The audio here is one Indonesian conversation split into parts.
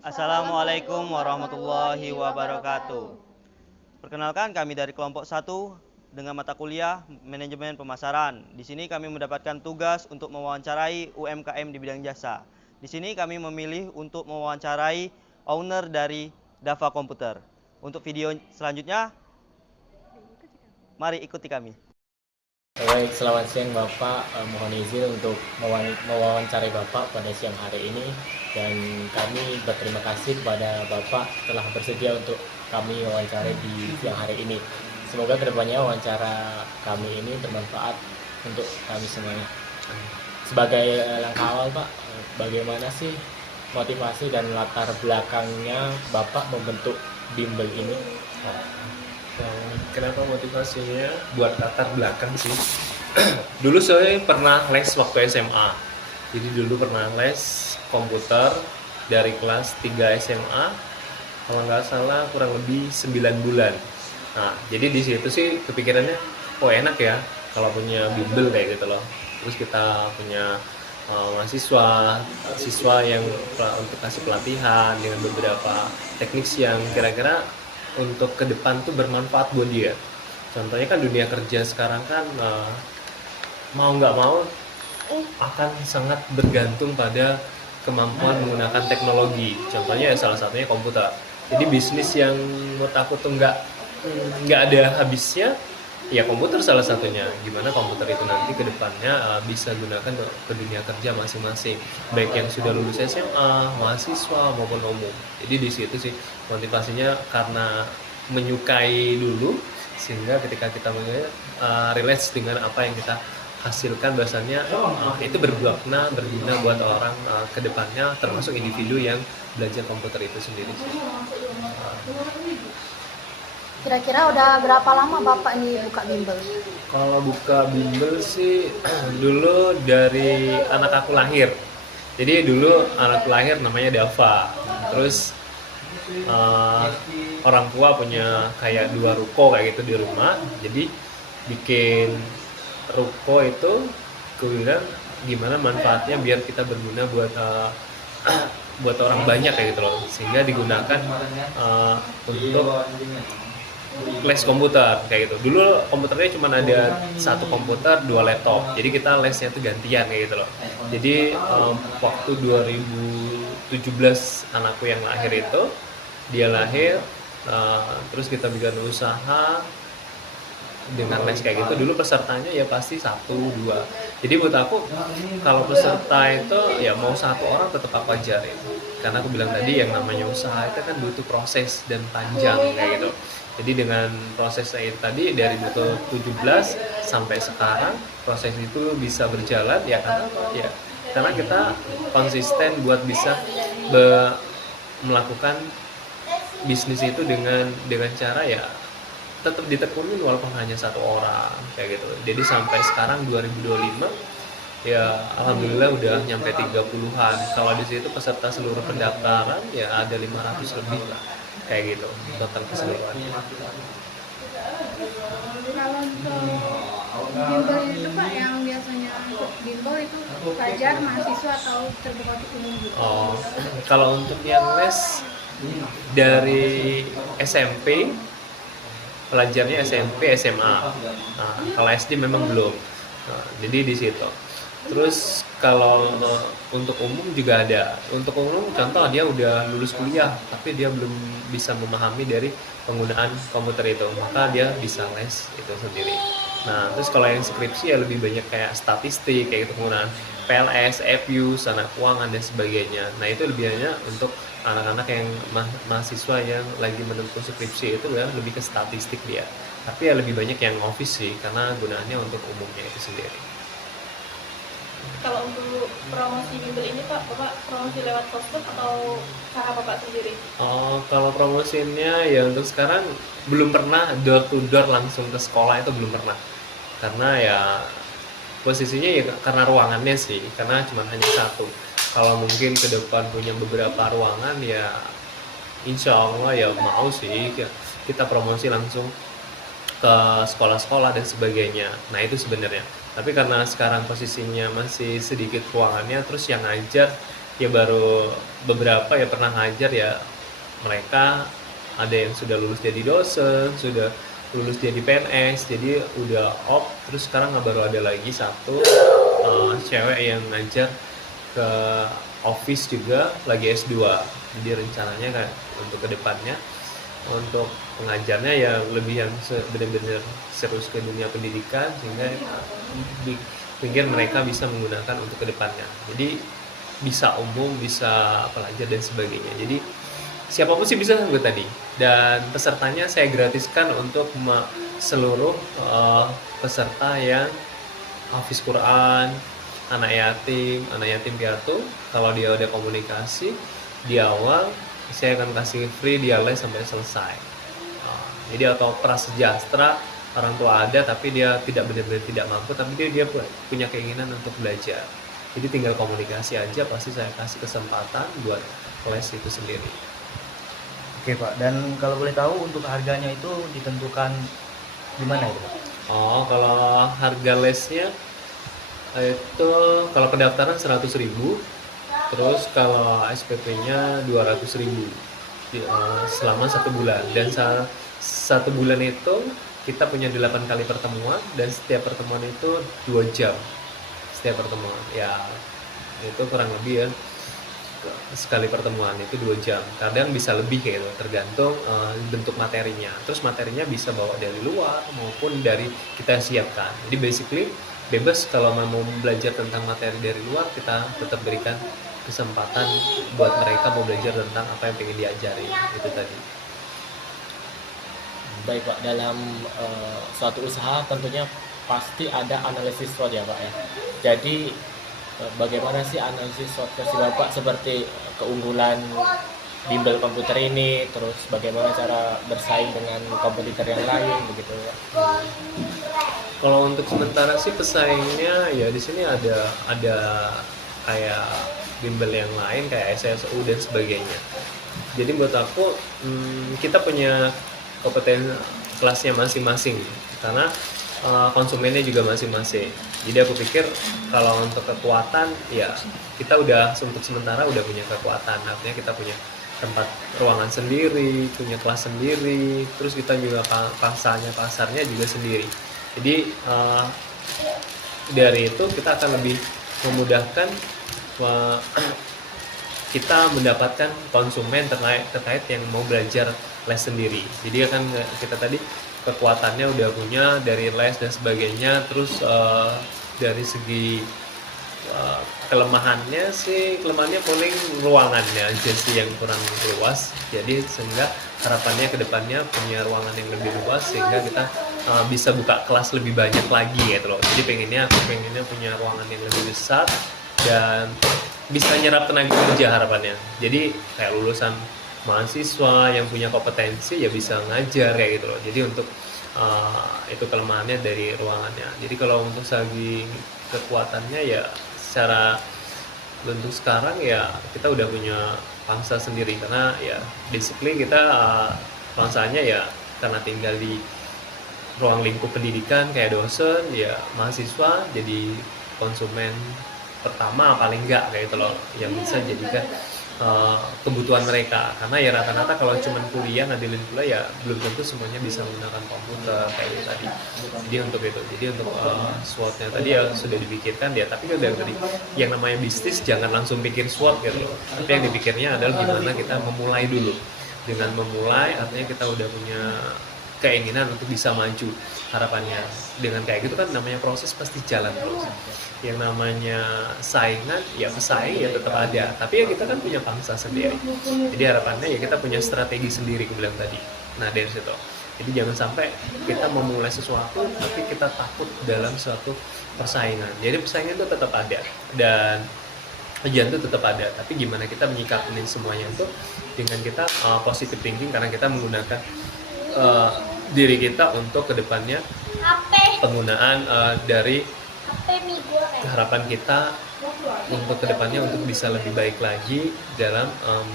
Assalamualaikum warahmatullahi wabarakatuh. Perkenalkan, kami dari kelompok 1 dengan mata kuliah Manajemen Pemasaran. Di sini kami mendapatkan tugas untuk mewawancarai UMKM di bidang jasa. Di sini kami memilih untuk mewawancarai owner dari Dava Komputer. Untuk video selanjutnya, mari ikuti kami. Baik, selamat siang Bapak. Mohon izin untuk mewawancarai Bapak pada siang hari ini, dan kami berterima kasih kepada Bapak telah bersedia untuk kami wawancarai di siang hari ini. Semoga kedepannya wawancara kami ini bermanfaat untuk kami semuanya. Sebagai langkah awal Pak, bagaimana sih motivasi dan latar belakangnya Bapak membentuk bimbel ini? Kenapa motivasinya buat latar belakang sih? Dulu saya pernah les waktu SMA. Jadi dulu pernah les komputer dari kelas 3 SMA. Kalau nggak salah kurang lebih 9 bulan. Nah, jadi di situ sih kepikirannya, oh enak ya kalau punya bimbel kayak gitu loh. Terus kita punya siswa yang untuk kasih pelatihan dengan beberapa teknik yang kira-kira untuk ke depan tuh bermanfaat buat dia. Contohnya kan dunia kerja sekarang kan mau nggak mau akan sangat bergantung pada kemampuan menggunakan teknologi. Contohnya ya salah satunya komputer. Jadi bisnis yang menurut aku tuh nggak ada habisnya, ya komputer salah satunya. Gimana komputer itu nanti ke depannya bisa gunakan ke dunia kerja masing-masing, baik yang sudah lulus SMA, mahasiswa maupun umum. Jadi di situ sih motivasinya karena menyukai dulu, sehingga ketika kita relate dengan apa yang kita hasilkan, bahasanya itu berguna buat orang ke depannya, termasuk individu yang belajar komputer itu sendiri sih. Kira-kira udah berapa lama Bapak nih buka bimbel? Kalau buka bimbel sih dulu dari anak aku lahir. Jadi dulu anak lahir namanya Dava. Terus orang tua punya kayak 2 ruko kayak gitu di rumah. Jadi bikin ruko itu, kemudian gimana manfaatnya biar kita berguna buat buat orang banyak kayak gitu loh. Sehingga digunakan untuk les komputer kayak gitu. Dulu komputernya cuma ada 1 komputer, 2 laptop. Jadi kita lesnya tuh gantian kayak gitu loh. Jadi waktu 2017 anakku yang lahir itu, dia lahir, terus kita bikin usaha dengan les kayak gitu. Dulu pesertanya ya pasti 1-2. Jadi buat aku kalau peserta itu ya mau 1 orang tetap aku ajarin. Karena aku bilang tadi yang namanya usaha itu kan butuh proses dan panjang kayak gitu. Jadi dengan proses saya tadi dari 2017 sampai sekarang, proses itu bisa berjalan ya karena kita konsisten buat bisa melakukan bisnis itu dengan cara ya tetap ditekunin walaupun hanya 1 orang kayak gitu. Jadi sampai sekarang 2025 ya alhamdulillah udah nyampe 30-an. Kalau di situ peserta seluruh pendaftaran ya ada 500 lebih lah kayak gitu total keseluruhannya. Kalau untuk bimbel itu Pak, yang biasanya untuk bimbel itu pelajar, mahasiswa atau terbuka untuk umum gitu? Oh, kalau untuk yang les dari SMP, pelajarnya SMP, SMA. Nah, kalau SD memang belum. Nah, jadi di situ. Terus kalau untuk umum juga ada. Untuk umum contoh dia udah lulus kuliah tapi dia belum bisa memahami dari penggunaan komputer itu, maka dia bisa les itu sendiri. Nah, terus kalau yang skripsi ya lebih banyak kayak statistik, kayak gitu, penggunaan PLS, FU, sana keuangan dan sebagainya. Nah, itu lebih banyak untuk anak-anak yang mahasiswa yang lagi menempuh skripsi itu ya lebih ke statistik dia. Tapi ya lebih banyak yang office sih karena gunaannya untuk umumnya itu sendiri. Kalau untuk promosi bimbel ini Pak, Bapak promosi lewat sosmed atau cara Bapak sendiri? Oh, kalau promosinya ya untuk sekarang belum pernah door to door langsung ke sekolah, itu belum pernah. Karena ya posisinya ya karena ruangannya sih, karena cuma hanya 1. Kalau mungkin ke depan punya beberapa ruangan ya insya Allah ya mau sih kita promosi langsung ke sekolah-sekolah dan sebagainya. Nah, itu sebenarnya. Tapi karena sekarang posisinya masih sedikit ruangannya, terus yang ngajar ya baru beberapa ya pernah ngajar ya, mereka ada yang sudah lulus jadi dosen, sudah lulus jadi PNS, jadi udah off. Terus sekarang baru ada lagi satu cewek yang ngajar ke office juga, lagi S2. Jadi rencananya kan untuk kedepannya untuk pengajarnya ya lebih yang benar-benar serius ke dunia pendidikan, sehingga pikir mereka bisa menggunakan untuk kedepannya. Jadi bisa umum, bisa pelajar dan sebagainya. Jadi siapapun sih bisa gue tadi. Dan pesertanya saya gratiskan untuk seluruh peserta yang hafiz Quran, anak yatim piatu. Kalau dia udah komunikasi di awal, saya akan kasih free dia les sampai selesai. Jadi atau prasejahtera, orang tua ada tapi dia tidak benar-benar tidak mampu, tapi dia punya keinginan untuk belajar. Jadi tinggal komunikasi aja, pasti saya kasih kesempatan buat les itu sendiri. Oke Pak, dan kalau boleh tahu untuk harganya itu ditentukan gimana itu Pak? Oh, kalau harga lesnya itu kalau pendaftaran 100.000, terus kalau SPP-nya 200.000 selama 1 bulan. Dan satu bulan itu kita punya 8 kali pertemuan, dan setiap pertemuan itu 2 jam. Setiap pertemuan ya itu kurang lebih ya, sekali pertemuan itu 2 jam, kadang bisa lebih kayak gitu, tergantung bentuk materinya. Terus materinya bisa bawa dari luar maupun dari kita siapkan. Jadi basically bebas, kalau mau belajar tentang materi dari luar, kita tetap berikan kesempatan buat mereka mau belajar tentang apa yang pengen diajari itu tadi. Baik Pak, dalam suatu usaha tentunya pasti ada analisis SWOT ya Pak ya. Jadi bagaimana sih analisis SWOT versi Bapak, seperti keunggulan bimbel komputer ini, terus bagaimana cara bersaing dengan kompetitor yang lain begitu Pak? Kalau untuk sementara sih pesaingnya ya di sini ada kayak bimbel yang lain kayak SSU dan sebagainya. Jadi buat aku kita punya kompetensi kelasnya masing-masing, karena konsumennya juga masing-masing. Jadi aku pikir kalau untuk kekuatan ya kita udah untuk sementara udah punya kekuatan, artinya kita punya tempat ruangan sendiri, punya kelas sendiri, terus kita juga pasarnya juga sendiri. Jadi dari itu kita akan lebih memudahkan kita mendapatkan konsumen terkait yang mau belajar les sendiri. Jadi kan kita tadi kekuatannya udah punya dari les dan sebagainya. Terus dari segi kelemahannya paling ruangannya aja sih yang kurang luas. Jadi sehingga harapannya ke depannya punya ruangan yang lebih luas, sehingga kita bisa buka kelas lebih banyak lagi gitu loh. Jadi pengennya punya ruangan yang lebih besar dan bisa nyerap tenaga kerja harapannya. Jadi kayak lulusan mahasiswa yang punya kompetensi ya bisa ngajar kayak gitu loh. Jadi untuk itu kelemahannya dari ruangannya. Jadi kalau untuk segi kekuatannya ya secara bentuk sekarang ya kita udah punya pangsa sendiri, karena ya basically kita pangsanya ya karena tinggal di ruang lingkup pendidikan kayak dosen ya mahasiswa jadi konsumen pertama paling enggak kayak itu loh, yang bisa jadikan kebutuhan mereka. Karena ya rata-rata kalau cuma kuliah ngadilin kuliah ya belum tentu semuanya bisa menggunakan komputer kayak gitu tadi. Jadi untuk itu, jadi untuk SWOT-nya tadi ya sudah dipikirkan ya. Tapi kan dari tadi yang namanya bisnis jangan langsung pikir SWOT gitu loh. Tapi yang dipikirnya adalah gimana kita memulai dulu. Dengan memulai artinya kita udah punya keinginan untuk bisa maju harapannya. Dengan kayak gitu kan namanya proses pasti jalan terus. Yang namanya saingan ya pesaing ya tetap ada, tapi ya kita kan punya pangsa sendiri. Jadi harapannya ya kita punya strategi sendiri, aku bilang tadi. Nah dari situ, jadi jangan sampai kita memulai sesuatu tapi kita takut dalam suatu persaingan. Jadi persaingan itu tetap ada dan ujian itu tetap ada, tapi gimana kita menyikapi semuanya itu dengan kita positive thinking, karena kita menggunakan diri kita untuk kedepannya penggunaan dari harapan kita untuk kedepannya untuk bisa lebih baik lagi dalam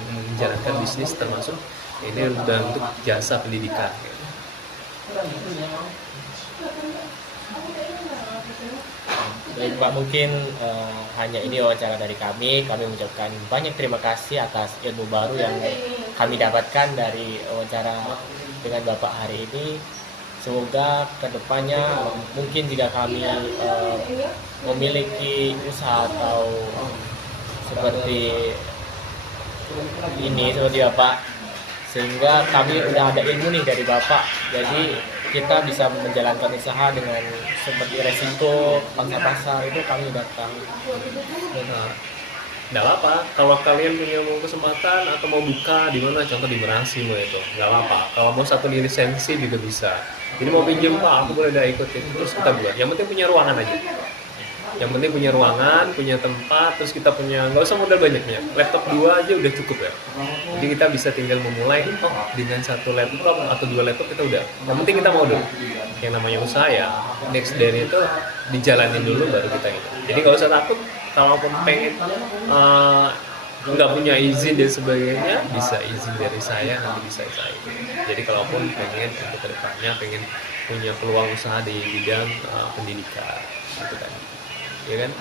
menjalankan bisnis, termasuk ini dalam bentuk jasa pendidikan. Baik Pak, mungkin hanya ini wawancara dari kami. Kami mengucapkan banyak terima kasih atas ilmu baru yang kami dapatkan dari wawancara dengan Bapak hari ini. Semoga kedepannya mungkin jika kami memiliki usaha atau seperti ini, seperti Bapak, sehingga kami udah ada ilmu nih dari Bapak. Jadi kita bisa menjalankan usaha dengan seperti resiko pangsa pasar itu kami udah tahu. Nah, nggak apa, kalau kalian punya mau kesempatan atau mau buka di mana, contoh di Meransi mau itu, nggak apa. Kalau mau satu di lisensi juga bisa. Jadi mau pinjam Pak, aku boleh dah ikutin, terus kita buat. Yang penting punya ruangan aja. Yang penting punya ruangan, punya tempat, terus kita punya, nggak usah modal banyaknya, laptop 2 aja udah cukup ya. Jadi kita bisa tinggal memulai, dengan 1 laptop atau 2 laptop kita udah. Yang penting kita mau dulu. Yang namanya usaha ya, next day itu dijalanin dulu baru kita gitu. Jadi nggak usah takut, kalaupun pengen nggak punya izin dan sebagainya, bisa izin dari saya, nanti bisa saya. Jadi kalaupun pengen untuk kedepannya pengen punya peluang usaha di bidang pendidikan, gitu kan. Ya kan?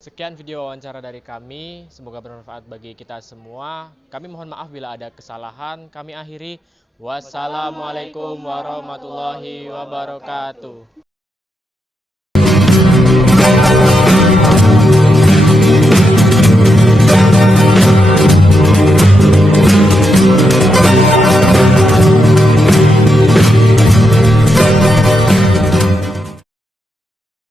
Sekian video wawancara dari kami, semoga bermanfaat bagi kita semua. Kami mohon maaf bila ada kesalahan. Kami akhiri. Wassalamualaikum warahmatullahi wabarakatuh.